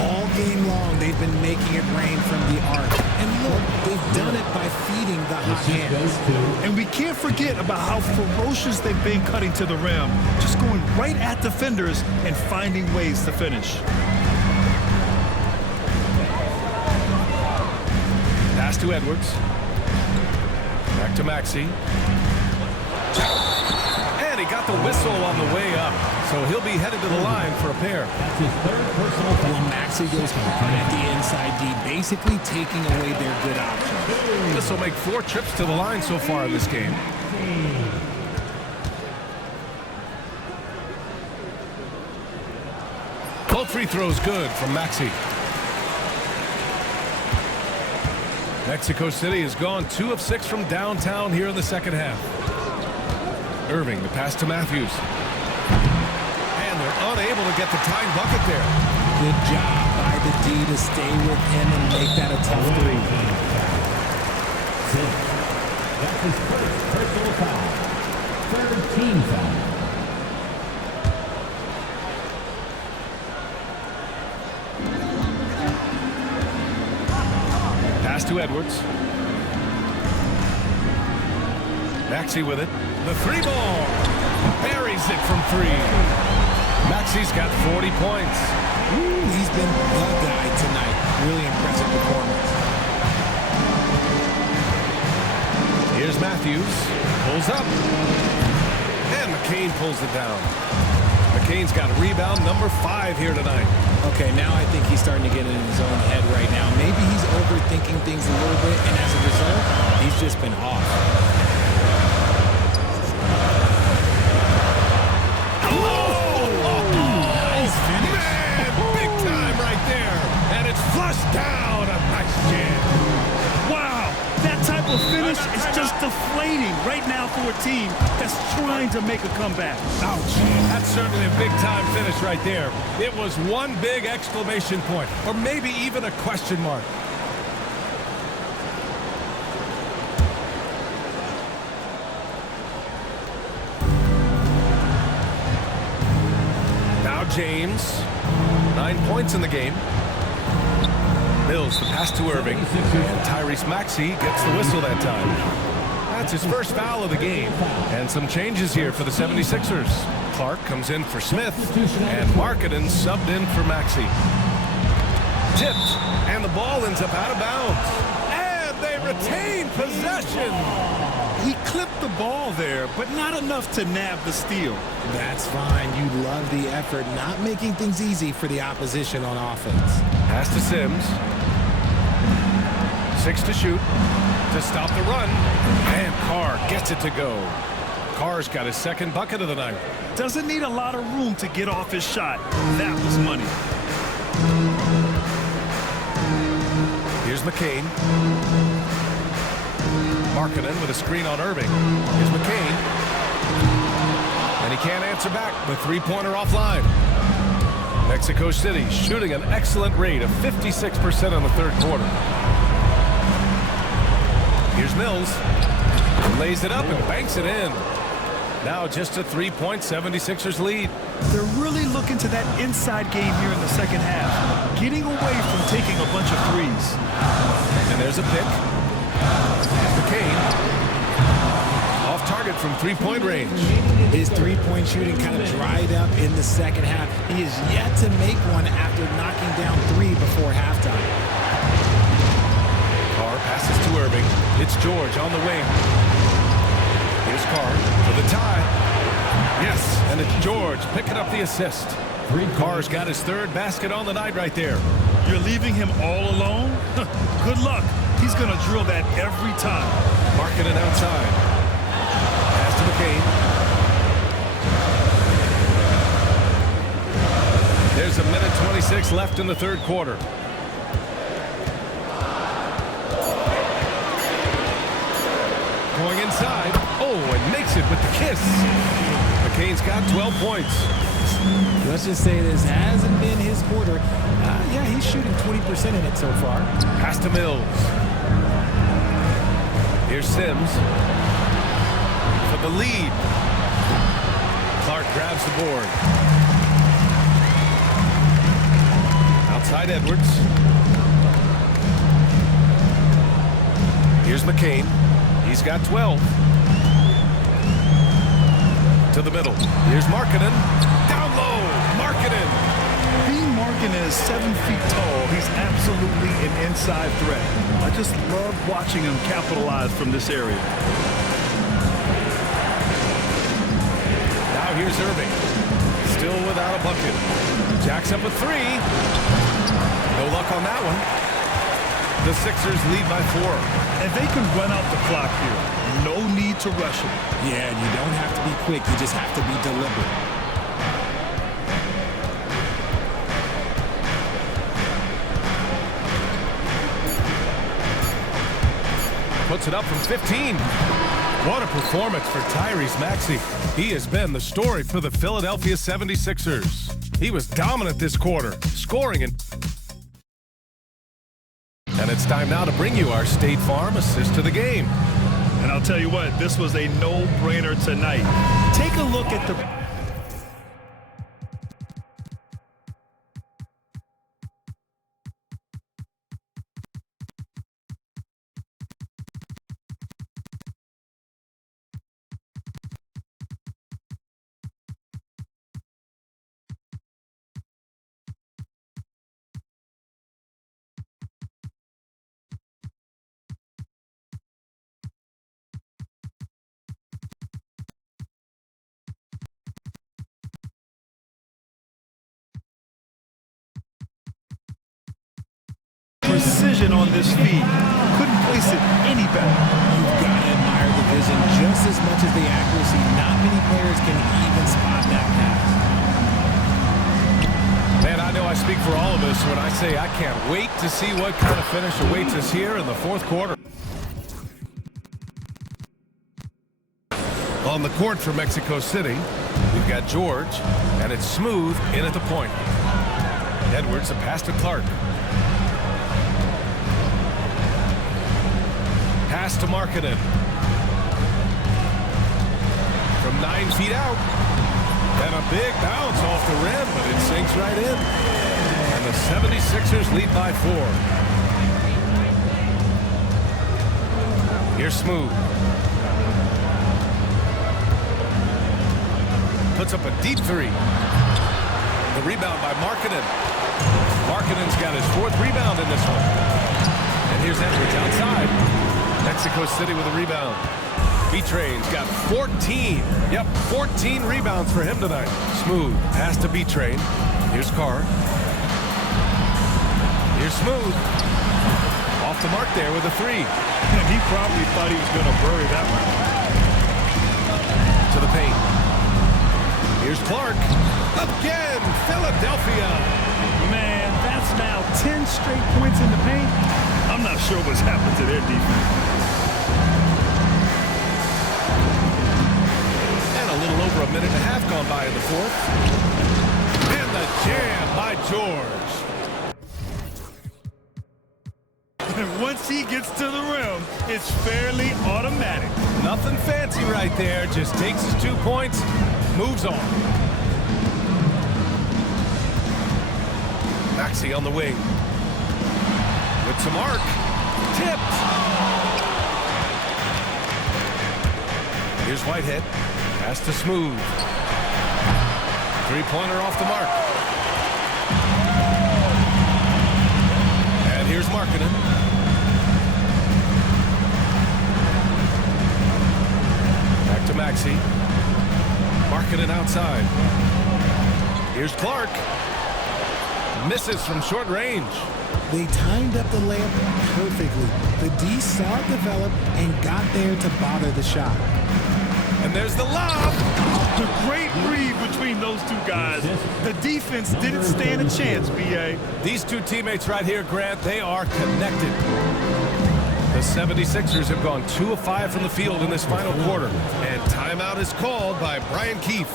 All game long, they've been making it rain from the arc. And look, they've done it by feeding the hot hands. And we can't forget about how ferocious they've been cutting to the rim, just going right at defenders and finding ways to finish. Pass to Edwards. Back to Maxey. And he got the whistle on the way up. So he'll be headed to the line for a pair. That's his third personal foul. Well, Maxey goes hard at the inside D, basically taking away their good option. This will make 4 trips to the line so far in this game. Both free throws good from Maxey. Mexico City has gone 2 of 6 from downtown here in the second half. Irving, the pass to Matthews. And they're unable to get the tying bucket there. Good job by the D to stay with him and make that a tough three. That's his first personal foul. Third team foul. Pass to Edwards. Maxey with it. The 3-ball. Buries it from 3. Maxey's got 40 points. Ooh, he's been the guy tonight. Really impressive performance. Here's Matthews. Pulls up. And McCain pulls it down. McCain's got rebound number 5 here tonight. Okay, now I think he's starting to get in his own head right now. Maybe he's overthinking things a little bit, and as a result, he's just been off. Nice finish. Man, big time right there. And it's flushed down. A nice jam. Wow, that type of finish is just deflating right now for a team that's trying to make a comeback. Ouch. That's certainly a big-time finish right there. It was one big exclamation point, or maybe even a question mark. Now James, 9 points in the game. Mills, the pass to Irving. And Tyrese Maxey gets the whistle that time. That's his first foul of the game. And some changes here for the 76ers. Clark comes in for Smith. And Markkanen subbed in for Maxey. Tipped. And the ball ends up out of bounds. And they retain possession. He clipped the ball there, but not enough to nab the steal. That's fine. You love the effort, not making things easy for the opposition on offense. Pass to Sims. 6 to shoot. To stop the run. And Carr gets it to go. Carr's got his second bucket of the night. Doesn't need a lot of room to get off his shot. That was money. Here's McCain. Markkanen with a screen on Irving. Here's McCain. And he can't answer back. The three-pointer offline. Mexico City shooting an excellent rate of 56% in the third quarter. Here's Mills. Lays it up and banks it in. Now just a 3-point 76ers lead. They're really looking to that inside game here in the second half, getting away from taking a bunch of threes. And there's a pick. McCain. Off target. target from three-point range. His three-point shooting kind of dried up in the second half. He is yet to make one after knocking down 3 before halftime. Carr passes to Irving. It's George on the wing. Here's Carr for the tie. Yes, and it's George picking up the assist. Carr's got his third basket on the night right there. You're leaving him all alone? Good luck. He's going to drill that every time. Marking it outside. Pass to McCain. There's a minute 26 left in the third quarter. Going inside. Oh, and makes it with the kiss. McCain's got 12 points. Let's just say this hasn't been his quarter. Yeah, he's shooting 20% in it so far. Pass to Mills. Here's Sims for the lead. Clark grabs the board. Outside Edwards. Here's McCain. He's got 12. To the middle. Here's Markkanen. Down low. Markkanen. Being Markkanen is 7 feet tall, he's absolutely an inside threat. I just love watching him capitalize from this area. Now here's Irving. Still without a bucket. Jacks up a 3. No luck on that one. The Sixers lead by 4. And they can run out the clock here. No need to rush him. Yeah, and you don't have to be quick. You just have to be deliberate. Puts it up from 15. What a performance for Tyrese Maxey. He has been the story for the Philadelphia 76ers. He was dominant this quarter, scoring and it's time now to bring you our State Farm assist to the game. And I'll tell you what, this was a no-brainer tonight. Take a look at the... precision on this feed. Couldn't place it any better. You've got to admire the vision just as much as the accuracy. Not many players can even spot that pass. Man, I know I speak for all of us when I say I can't wait to see what kind of finish awaits us here in the fourth quarter. On the court for Mexico City, we've got George, and it's Smooth in at the point. Edwards, a pass to Clark. Pass to Markkanen. From 9 feet out. And a big bounce off the rim, but it sinks right in. And the 76ers lead by 4. Here's Smooth. Puts up a deep 3. The rebound by Markkanen. Markkanen's got his 4th rebound in this one. And here's Edwards outside. Mexico City with a rebound. B-Train's got 14. Yep, 14 rebounds for him tonight. Smooth. Pass to B-Train. Here's Carr. Here's Smooth. Off the mark there with a 3. And he probably thought he was going to bury that one. To the paint. Here's Clark. Again, Philadelphia. Man, that's now 10 straight points in the paint. I'm not sure what's happened to their defense. And a little over a minute and a half gone by in the fourth. And the jam by George. And once he gets to the rim, it's fairly automatic. Nothing fancy right there. Just takes his 2 points, moves on. Maxey on the wing. With some arc. Tipped. Here's Whitehead. Pass to Smooth. Three-pointer off the mark. And here's Markkanen. Back to Maxey. Markkanen outside. Here's Clark. Misses from short range. They timed up the layup perfectly. The D saw it develop and got there to bother the shot. And there's the lob. The great read between those two guys. The defense didn't stand a chance, B.A. These two teammates right here, Grant, they are connected. The 76ers have gone 2 of 5 from the field in this final quarter. And timeout is called by Brian Keefe.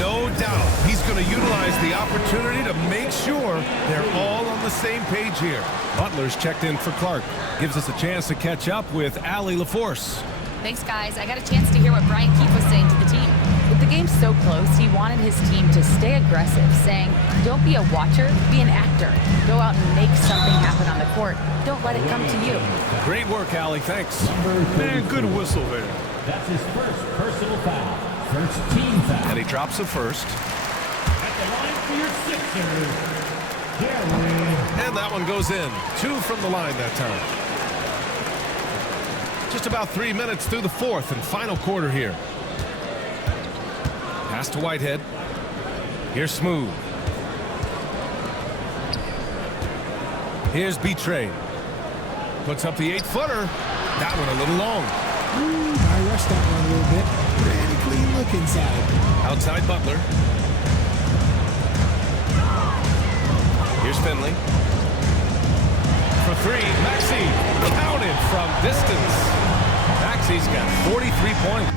No doubt he's going to utilize the opportunity to make sure they're all on the same page here. Butler's checked in for Clark. Gives us a chance to catch up with Allie LaForce. Thanks, guys. I got a chance to hear what Brian Keefe was saying to the team. With the game so close, he wanted his team to stay aggressive, saying, don't be a watcher, be an actor. Go out and make something happen on the court. Don't let it come to you. Great work, Allie. Thanks. Man, good whistle there. That's his first personal foul. First team foul. And he drops the first. At the line for your Sixers, Gary. And that one goes in. 2 from the line that time. Just about 3 minutes through the fourth and final quarter here. Pass to Whitehead. Here's Smooth. Here's Betray. Puts up the 8-footer. That one a little long. I rushed that one a little bit. Pretty clean look inside. Outside Butler. Here's Finley. For 3, Maxey. Counted from distance. Maxey's got 43 points.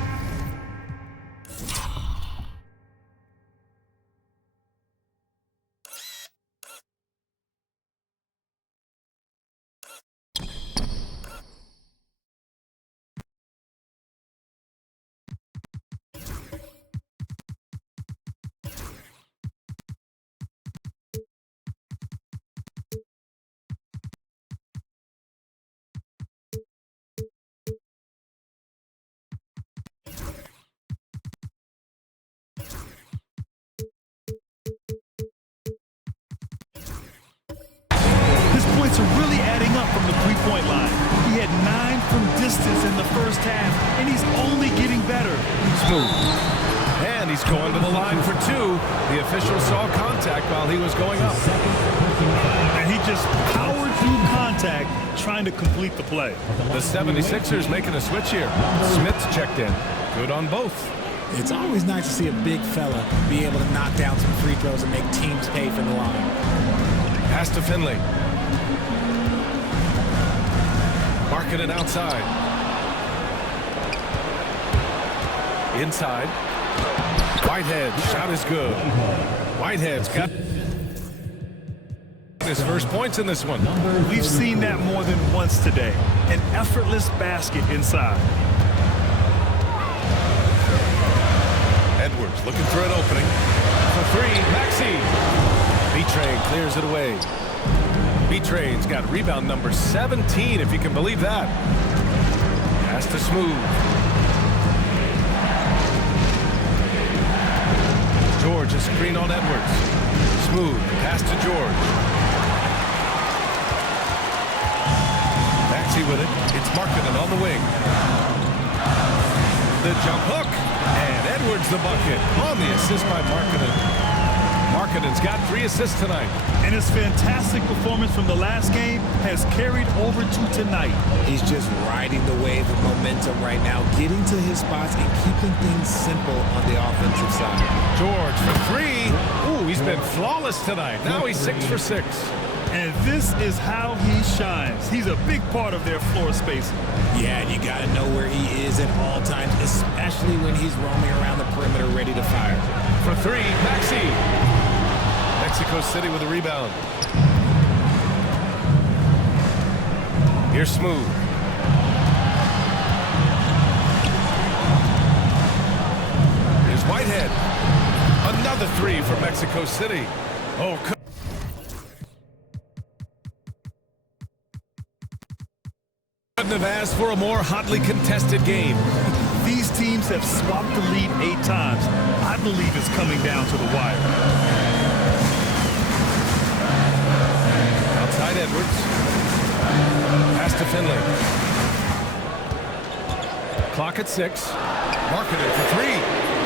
Points are really adding up from the three-point line. He had 9 from distance in the first half, and he's only getting better. Smooth. And he's going to the line for 2. The official saw contact while he was going up. And he just powered through contact, trying to complete the play. The 76ers making a switch here. Smith's checked in. Good on both. It's always nice to see a big fella be able to knock down some free throws and make teams pay for the line. Pass to Finley. Markkanen outside. Inside. Whitehead. Shot is good. Whitehead's got his first points in this one. We've seen that more than once today. An effortless basket inside. Edwards looking for an opening. For 3, Maxey. Betray clears it away. Betray's got rebound number 17, if you can believe that. Pass to Smooth. George, a screen on Edwards. Smooth, pass to George. Maxey with it. It's Markkanen on the wing. The jump hook. And Edwards the bucket on the assist by Markkanen. Markkanen's got 3 assists tonight. And his fantastic performance from the last game has carried over to tonight. He's just riding the wave of momentum right now, getting to his spots and keeping things simple on the offensive side. George for 3. Ooh, he's been flawless tonight. Now he's 6 for 6. And this is how he shines. He's a big part of their floor spacing. Yeah, and you got to know where he is at all times, especially when he's roaming around the perimeter ready to fire. For 3, Maxey. Mexico City with a rebound. Here's Smooth. Here's Whitehead. Another 3 for Mexico City. Oh, couldn't have asked for a more hotly contested game. These teams have swapped the lead 8 times. I believe it's coming down to the wire. Outside Edwards. Pass to Finley. Clock at 6. Markkanen for 3.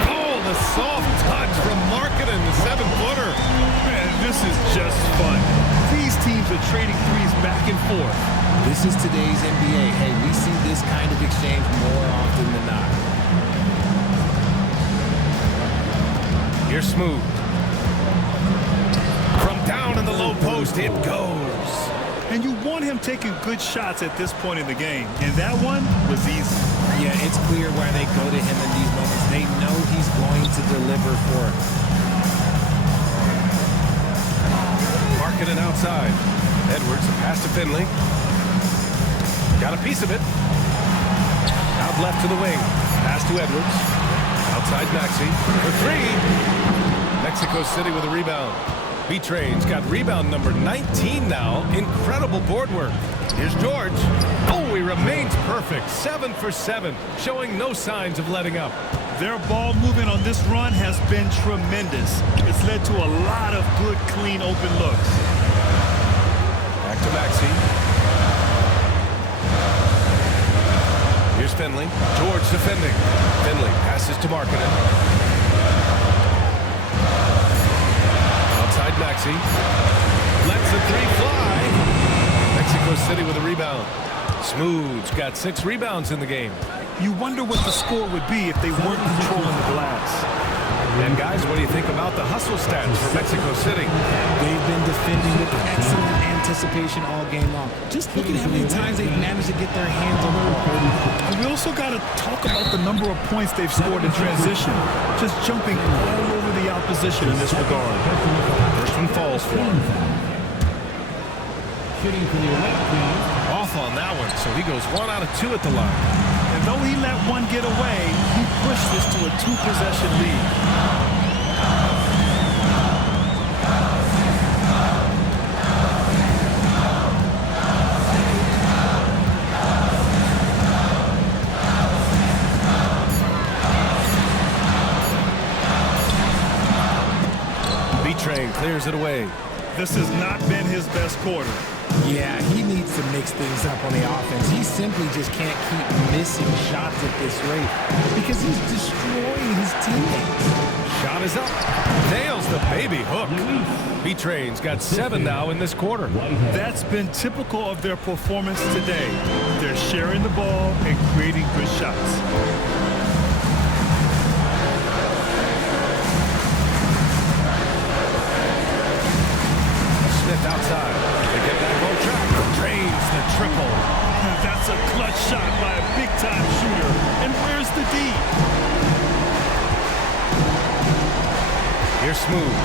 Oh, the soft touch from Markkanen, the 7-footer. Man, this is just fun. These teams are trading threes back and forth. This is today's NBA. Hey, we see this kind of exchange more often than not. Here's Smooth. From down in the low post, it goes. And you want him taking good shots at this point in the game. And that one was easy. Yeah, it's clear why they go to him in these moments. They know he's going to deliver for it. Markkanen outside. Edwards, a pass to Finley. Got a piece of it. Out left to the wing. Pass to Edwards. Outside Maxey for 3. Mexico City with a rebound. B-Train's got rebound number 19 now. Incredible board work. Here's George. Oh, he remains perfect. 7 for 7, showing no signs of letting up. Their ball movement on this run has been tremendous. It's led to a lot of good, clean, open looks. Back to Maxey. Here's Finley. George defending. Finley passes to Markkanen. Outside Maxey. Lets the 3 fly. Mexico City with a rebound. Smooth's got 6 rebounds in the game. You wonder what the score would be if they weren't controlling the glass. And guys, what do you think about the hustle stats for Mexico City? They've been defending with excellent anticipation all game long. Just look at how many times they've managed to get their hands on the ball. And we also got to talk about the number of points they've scored in transition. Just jumping all over the opposition in this regard. First one falls for him. Shooting for the away team. Off on that one, so he goes 1 out of 2 at the line. And though he let one get away, he pushed this to a 2-possession lead. B-Train clears it away. This has not been his best quarter. Yeah, he needs to mix things up on the offense. He simply just can't keep missing shots at this rate because he's destroying his teammates. Shot is up. Nails the baby hook. B-Train's got 7 now in this quarter. That's been typical of their performance today. They're sharing the ball and creating good shots. Smith outside. They get back on track. Drains the triple. That's a clutch shot by a big-time shooter. And where's the D? Here's Smooth.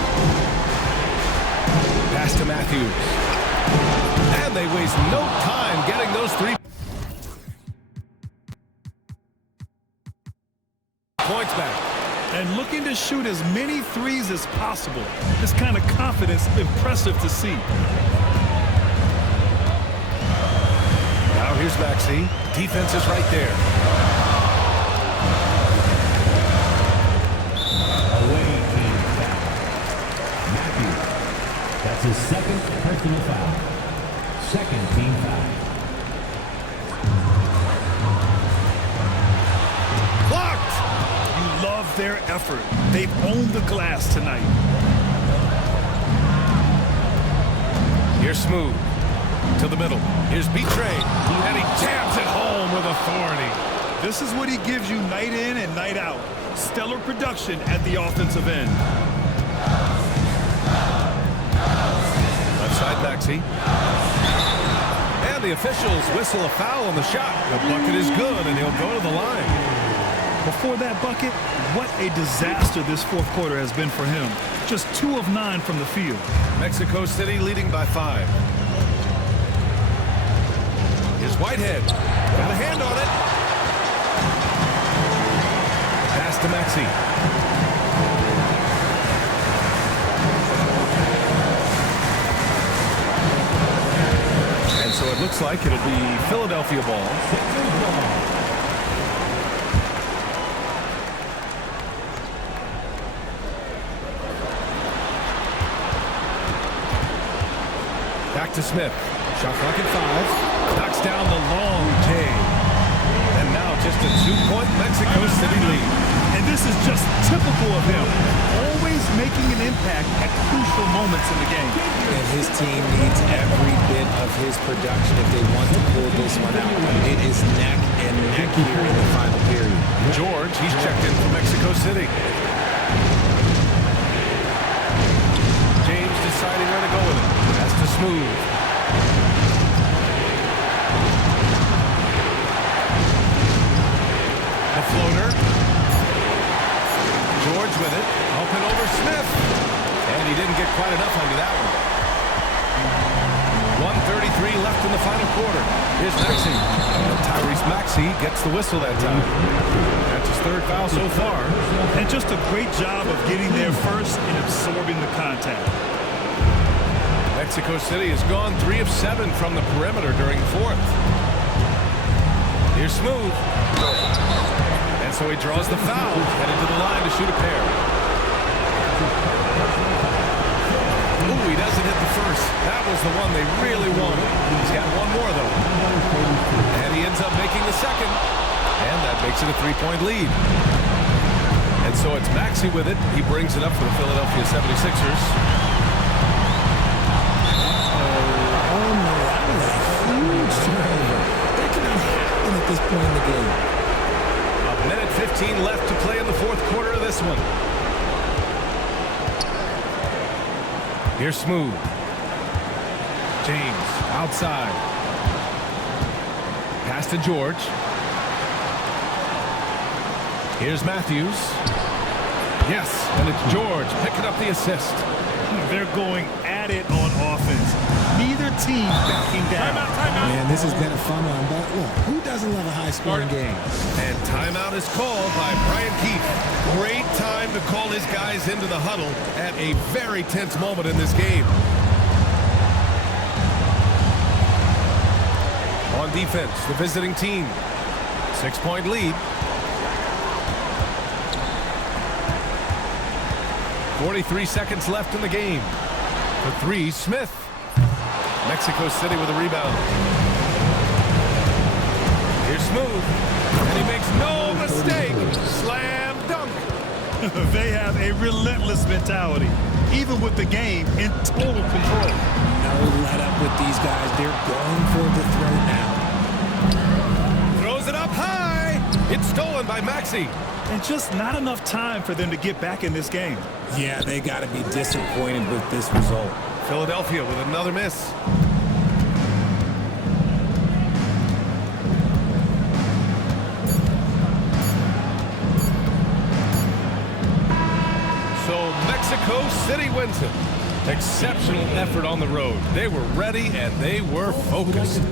Pass to Matthews. And they waste no time getting those 3 points back. And looking to shoot as many threes as possible. This kind of confidence, impressive to see. Now here's Maxey. Defense is right there. Away team foul. Matthews. That's his second personal foul. Second team foul. Blocked! You love their effort. They've owned the glass tonight. Here's Smooth. To the middle. Here's B-Train. And he jams it home with authority. This is what he gives you night in and night out. Stellar production at the offensive end. Left side Maxey. And the officials whistle a foul on the shot. The bucket is good, and he'll go to the line. Before that bucket, what a disaster this fourth quarter has been for him. Just 2 of 9 from the field. Mexico City leading by 5. Here's Whitehead. Got a hand on it. Pass to Maxey. And so it looks like it'll be Philadelphia ball. Back to Smith. Shot clock at 5. Knocks down the long J. And now just a 2-point Mexico City lead. And this is just typical of him. Always making an impact at crucial moments in the game. And his team needs every bit of his production if they want to pull this one out. It is neck and neck here in the final period. George, he's checked in from Mexico City. James deciding where to go with it. That's to Smooth. The floater. George with it. Up and over Smith. And he didn't get quite enough under that one. 1:33 left in the final quarter. Here's Maxey. Tyrese Maxey gets the whistle that time. That's his 3rd foul so far. And just a great job of getting there first and absorbing the contact. Mexico City has gone 3 of 7 from the perimeter during the 4th. Here's Smooth. And so he draws the foul, headed to the line to shoot a pair. Ooh, he doesn't hit the first. That was the one they really wanted. He's got one more, though. And he ends up making the second. And that makes it a 3-point lead. And so it's Maxey with it. He brings it up for the Philadelphia 76ers. Oh, no, that was a huge turnover. That cannot happen at this point in the game. A minute 15 left to play in the 4th quarter of this one. Here's Smooth. James outside. Pass to George. Here's Matthews. Yes, and it's George picking up the assist. They're going at it on offense. Neither team backing down. Man, this has been a fun one, but look, who doesn't love a high-scoring game? And timeout is called by Brian Keefe. Great time to call his guys into the huddle at a very tense moment in this game. On defense, the visiting team. 6-point lead. 43 seconds left in the game. For 3, Smith. Mexico City with a rebound. Here's Smooth. And he makes no mistake. Slam dunk. They have a relentless mentality, even with the game in total control. No let up with these guys. They're going for the throw now. Throws it up high. It's stolen by Maxey. And just not enough time for them to get back in this game. Yeah, they got to be disappointed with this result. Philadelphia with another miss. So Mexico City wins it. Exceptional effort on the road. They were ready and they were focused.